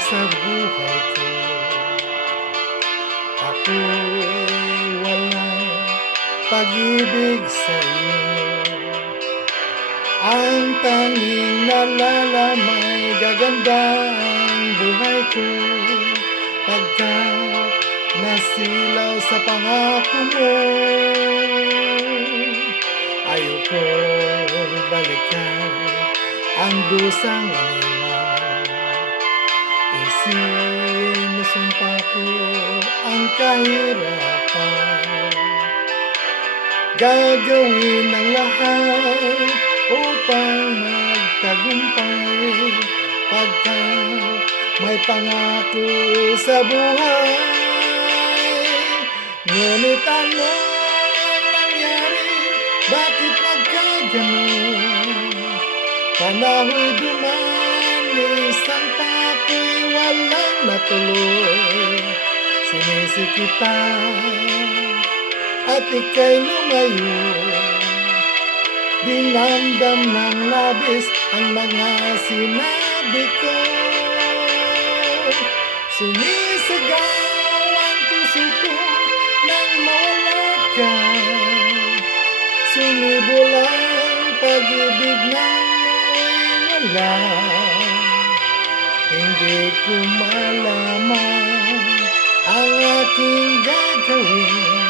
sa buhay ko. Ako'y walang pag-ibig sa iyo Ang tanging nalalamay gaganda ang buhay ko. Pagkat nasilaw sa pangako mo. Ayoko balikan ang dusang iniwan Isinusumpa ko ang kahirapan Gagawin ang lahat upang magtagumpay Pagkat may pangako sa buhay Ngunit ano ang nangyari? Bakit nagkaganon? Panahoy dumanis ang walang natuloy Sinisi kita. At ika'y lumayo. Dinamdam ng labis ang mga sinabi ko. Sumisigaw ang puso ko nang mawala ka. Sumibol ang pag-ibig mo'y wala Hindi ko malaman ang aking gagawin.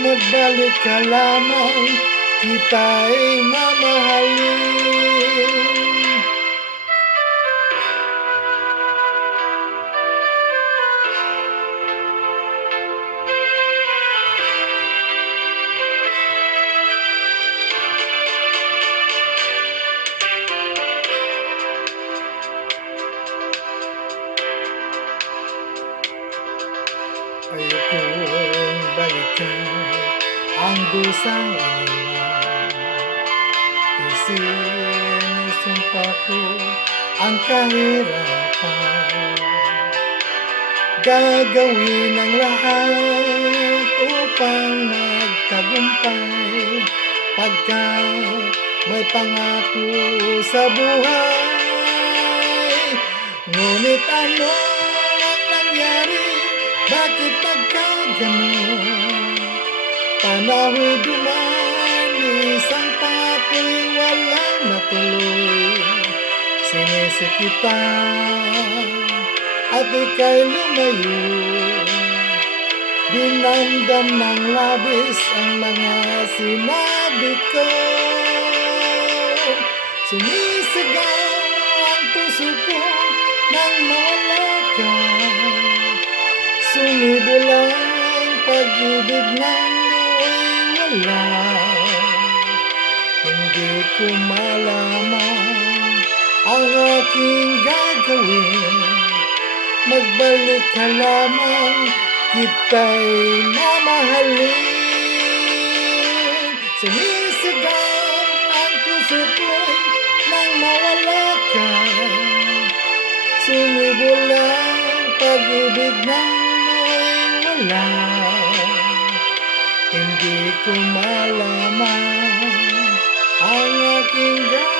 Magbalik ka lamang, kita'y mamahalin ang dusang iniwan Isinusumpa ko ang kahirapan Gagawin ang lahat upang magtagumpay Pagkat may pangako sa buhay Ngunit ano? Bakit nagkaganon? Panahon dumanis? Ang tako'y walang natuloy Sinisi kita at ika'y lumayo. Dinamdam ng labis ang mga sinabi ko. Sumisigaw ang puso ko nang mawala Sumibol ang pag-ibig ng wala. Hindi ko malaman ang aking gagawin. Magbalik ka lamang, kita'y mamahalin. Sumisigaw ang puso ko'y nang mawala ka. Sumibol ang pag-ibig ng wala Hindi ko malaman ang aking gagawin